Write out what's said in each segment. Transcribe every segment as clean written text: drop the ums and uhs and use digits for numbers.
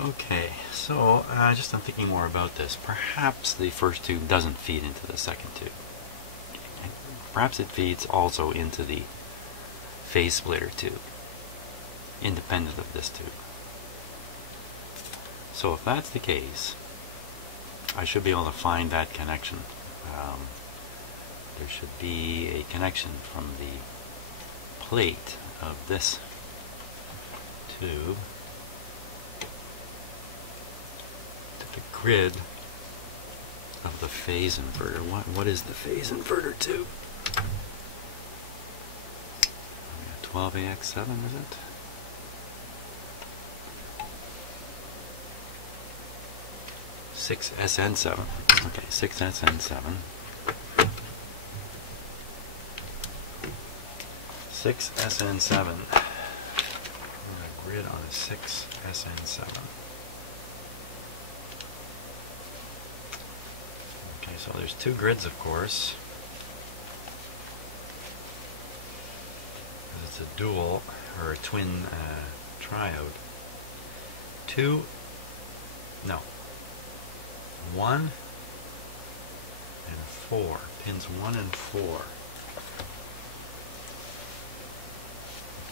Okay, so just I'm thinking more about this. Perhaps the first tube doesn't feed into the second tube. Perhaps it feeds also into the phase splitter tube, independent of this tube. So if that's the case, I should be able to find that connection. There should be a connection from the plate of this tube to the grid of the phase inverter. What is the phase inverter tube? 12AX7, is it? SN7. Okay, 6SN7. 6SN7. Grid on a 6SN7. Okay, so there's two grids, of course. It's a dual or a twin triode. One and four. Pins 1 and 4.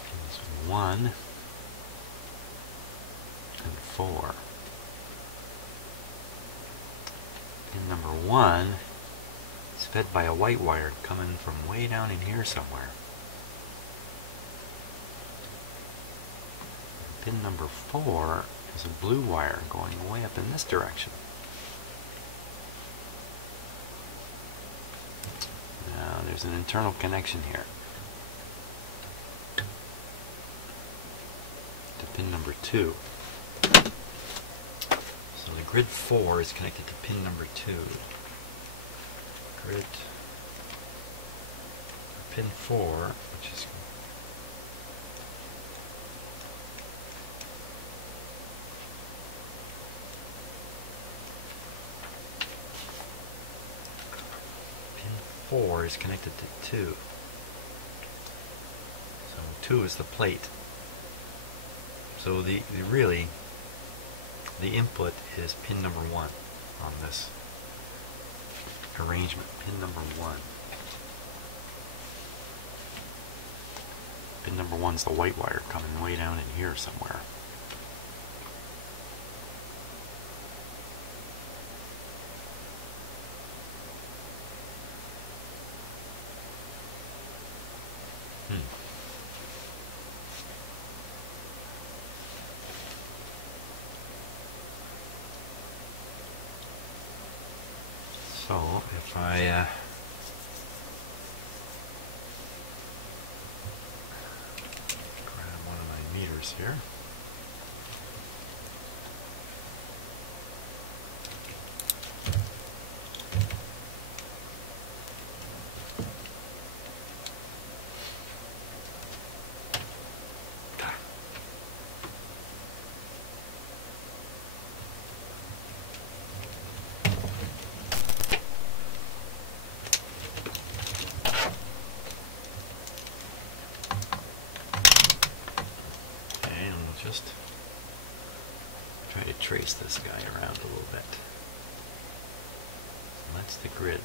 Pins 1 and 4. Pin number 1 is fed by a white wire coming from way down in here somewhere. Pin number 4 is a blue wire going way up in this direction. Now there's an internal connection here to pin number 2. So the grid 4 is connected to pin number 2. Grid pin 4, which is pin 4 is connected to 2. So 2 is the plate. So the input is pin number 1 on this arrangement. Pin number 1. Pin number 1 is the white wire coming way down in here somewhere. So if I grab one of my meters here. Just try to trace this guy around a little bit. So that's the grid.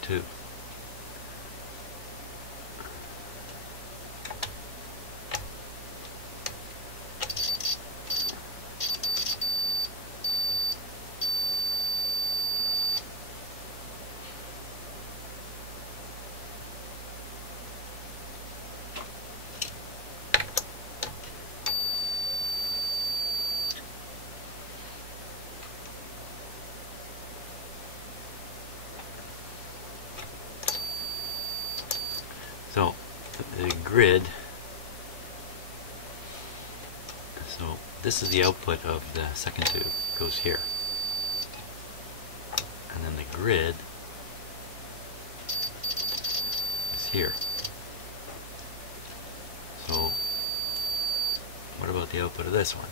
Too. the grid. So this is the output of the second tube. It goes here. And then the grid is here. So what about the output of this one?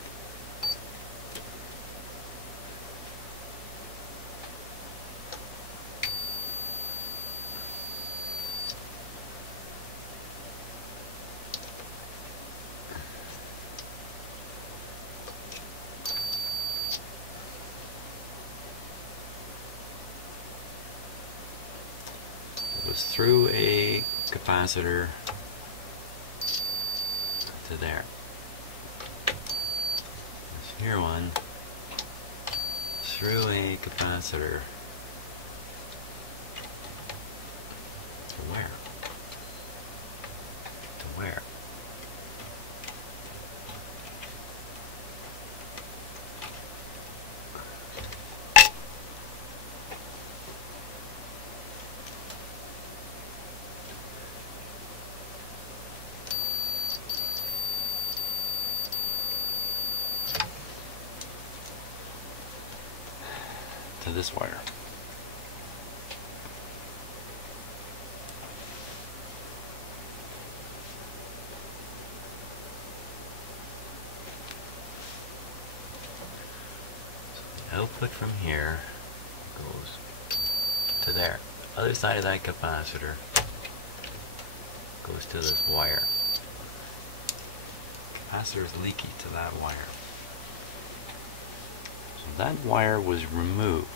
Through a capacitor to there. There's here one through a capacitor to where? To where? To this wire. So the output from here goes to there. Other side of that capacitor goes to this wire. Capacitor is leaky to that wire. So that wire was removed.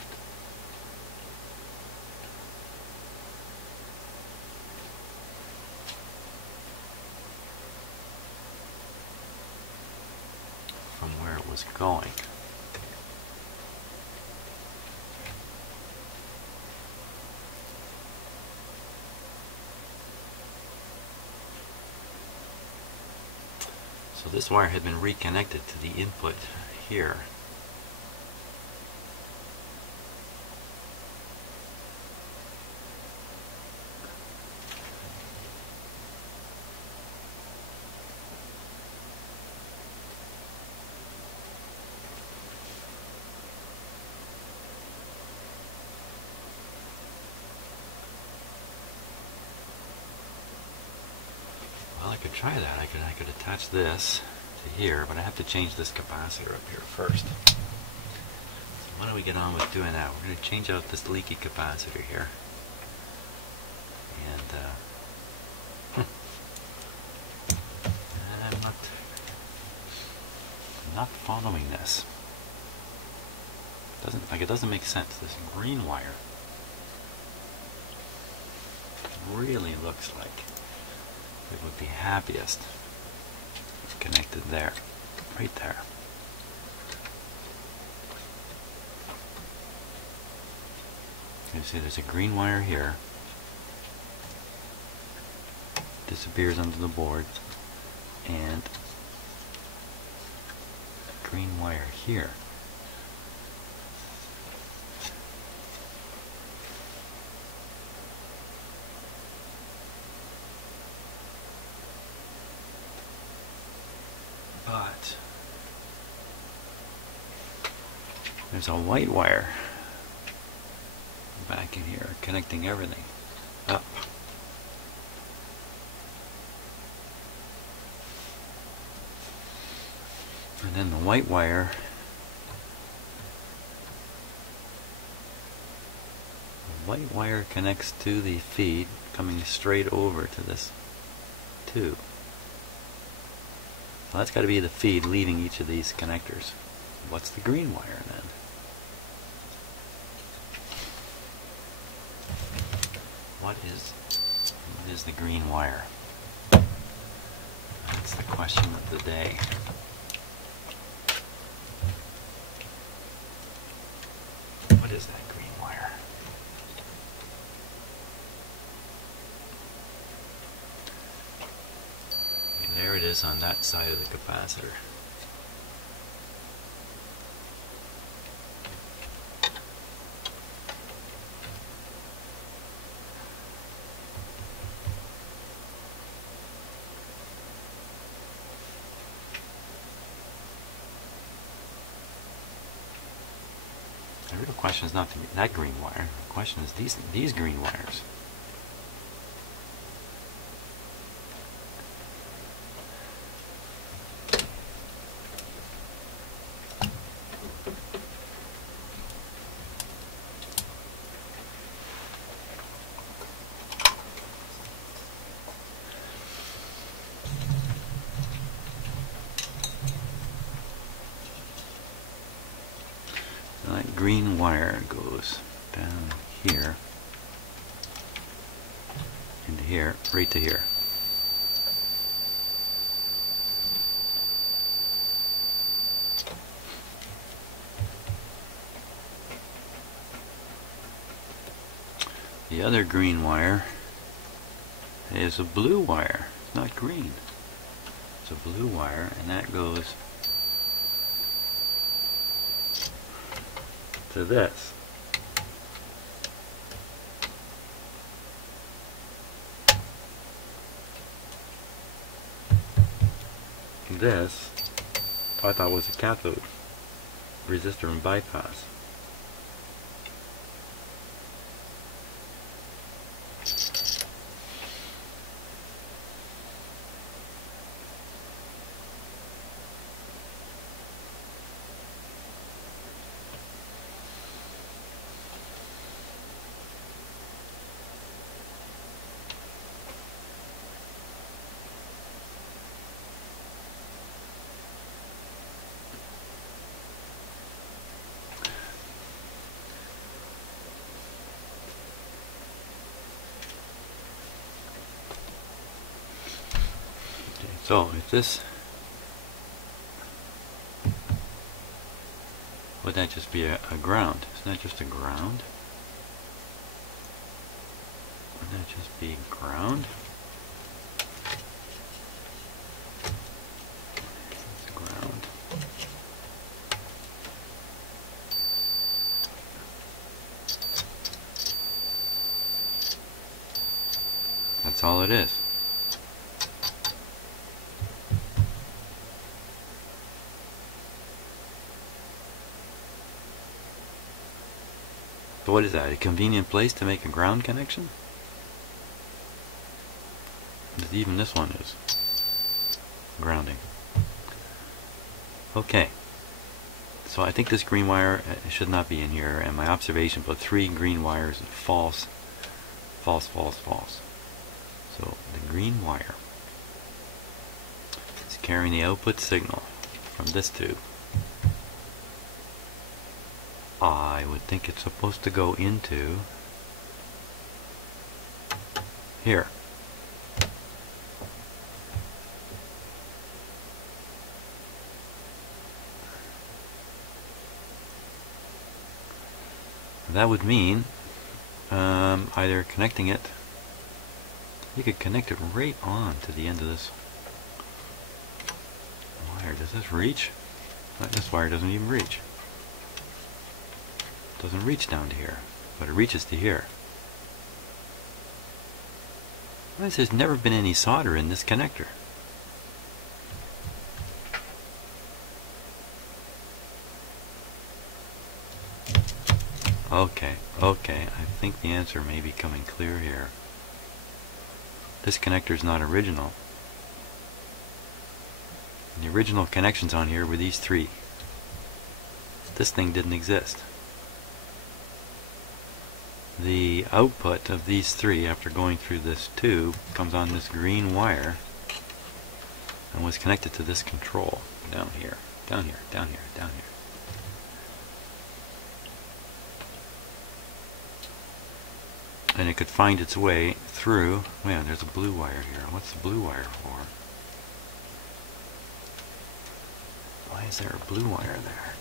From where it was going. So this wire had been reconnected to the input here. Well, I could try that. I could attach this to here, but I have to change this capacitor up here first. So why don't we get on with doing that? We're going to change out this leaky capacitor here. And I'm not following this. It doesn't make sense. This green wire really looks like it would be happiest if connected there, right there. You see there's a green wire here, disappears under the board, and a green wire here. But there's a white wire back in here connecting everything up. And then the white wire connects to the feed coming straight over to this tube. Well, that's got to be the feed leaving each of these connectors. What's the green wire then? What is the green wire? That's the question of the day. What is that green wire? And there it is on that side of the capacitor. The real question is not that green wire. The question is these green wires. That green wire goes down here, into here, right to here. The other green wire is a blue wire. It's not green. It's a blue wire, and that goes to this. This I thought was a cathode resistor and bypass. So if this, would that just be a ground? Isn't that just a ground? Wouldn't that just be ground? It's ground. That's all it is. So what is that? A convenient place to make a ground connection? Even this one is grounding. Okay. So I think this green wire should not be in here, and my observation about 3 green wires is false. False, false, false. So the green wire is carrying the output signal from this tube. I would think it's supposed to go into here. That would mean either connecting it, you could connect it right on to the end of this wire. Does this reach? This wire doesn't even reach. Doesn't reach down to here, but it reaches to here. Notice there's never been any solder in this connector. Okay, I think the answer may be coming clear here. This connector is not original. The original connections on here were these 3. This thing didn't exist. The output of these 3 after going through this tube comes on this green wire and was connected to this control down here, down here, down here, down here. And it could find its way through. Man, there's a blue wire here. What's the blue wire for? Why is there a blue wire there?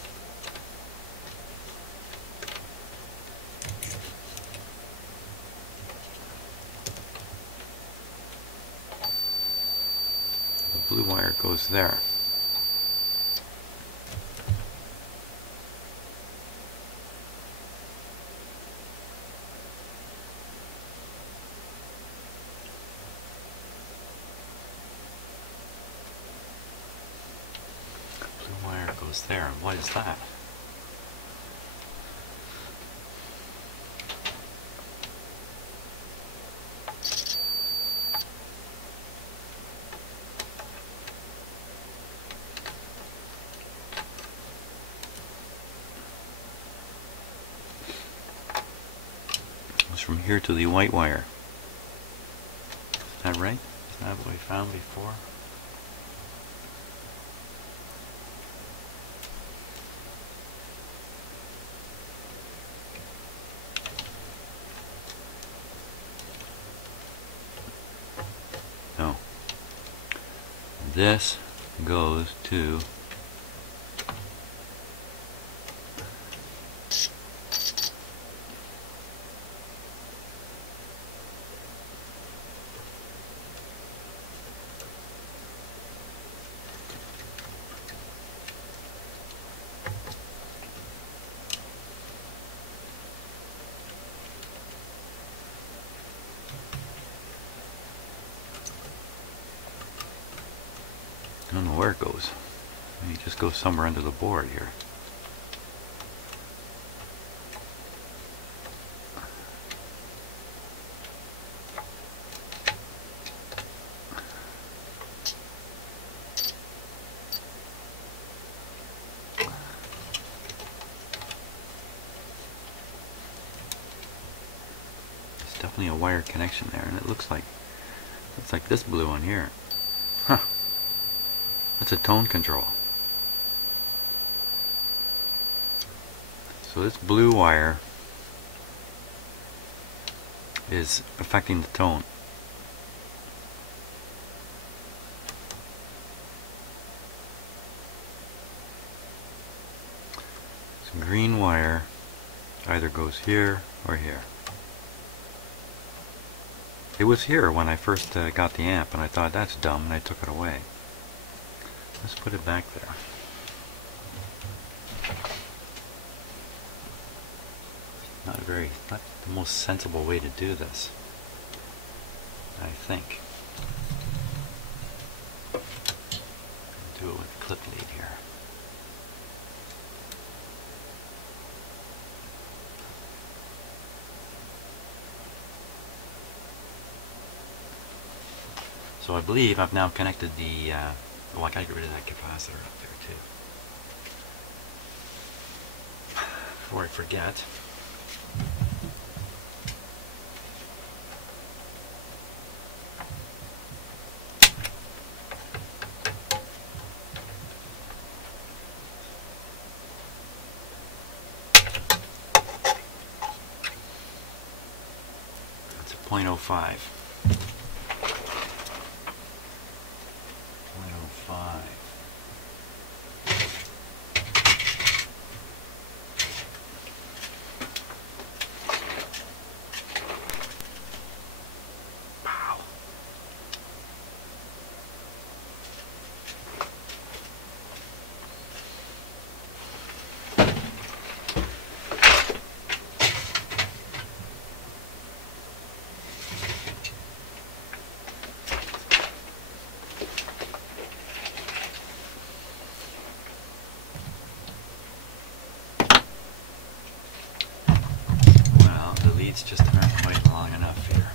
The blue wire goes there. Blue wire goes there, and what is that? goes from here to the white wire. Is that right? Is that what we found before? No. This goes to I don't know where it goes. Maybe it just goes somewhere under the board here. There's definitely a wire connection there, and it looks like this blue one here. Huh. That's a tone control. So this blue wire is affecting the tone. So green wire either goes here or here. It was here when I first got the amp, and I thought that's dumb, and I took it away. Let's put it back there. Not the most sensible way to do this, I think. Do it with a clip lead here. So I believe I've now connected the oh, I gotta get rid of that capacitor up there too. Before I forget. That's a 0.05. 0.05. Leads just aren't quite long enough here.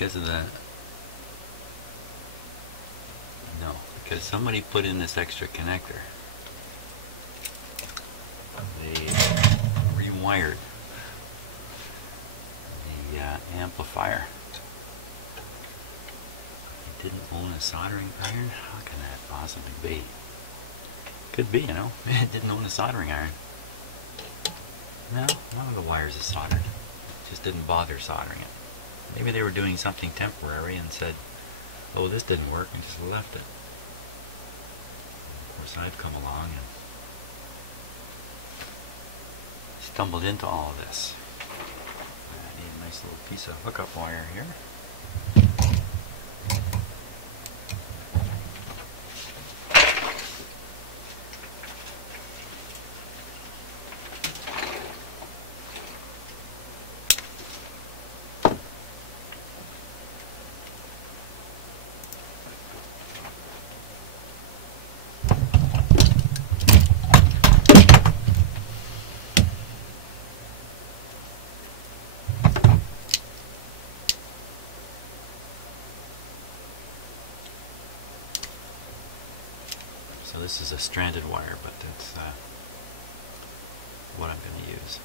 because of the... No, because somebody put in this extra connector. They rewired the amplifier. They didn't own a soldering iron? How can that possibly be? Could be, you know. It didn't own a soldering iron. No, none of the wires is soldered. Just didn't bother soldering it. Maybe they were doing something temporary and said, oh, this didn't work, and just left it. Of course, I've come along and stumbled into all of this. I need a nice little piece of hookup wire here. So this is a stranded wire, but that's what I'm going to use.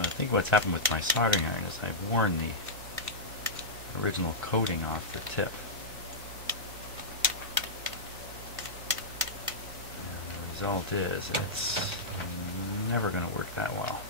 I think what's happened with my soldering iron is I've worn the original coating off the tip. And the result is it's never going to work that well.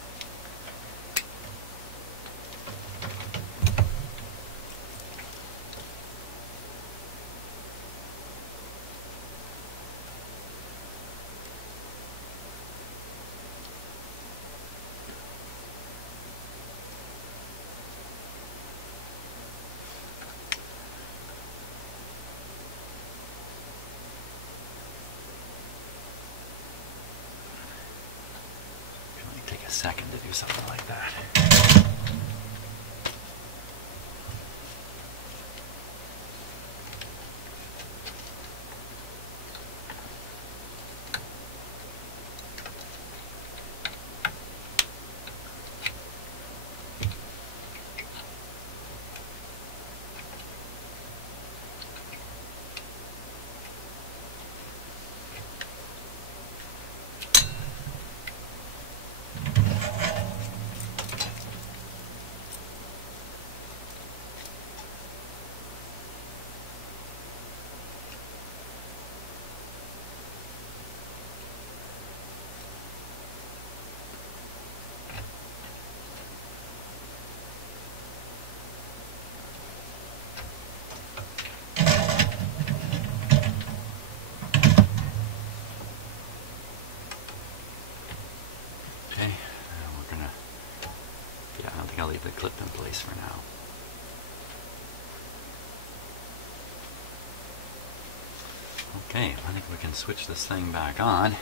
Take a second to do something like that. I'll leave the clip in place for now. Okay, I think we can switch this thing back on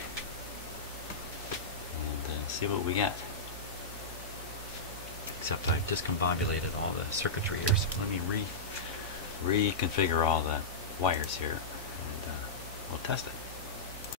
and see what we get. Except I've discombobulated all the circuitry here, so let me reconfigure all the wires here and we'll test it.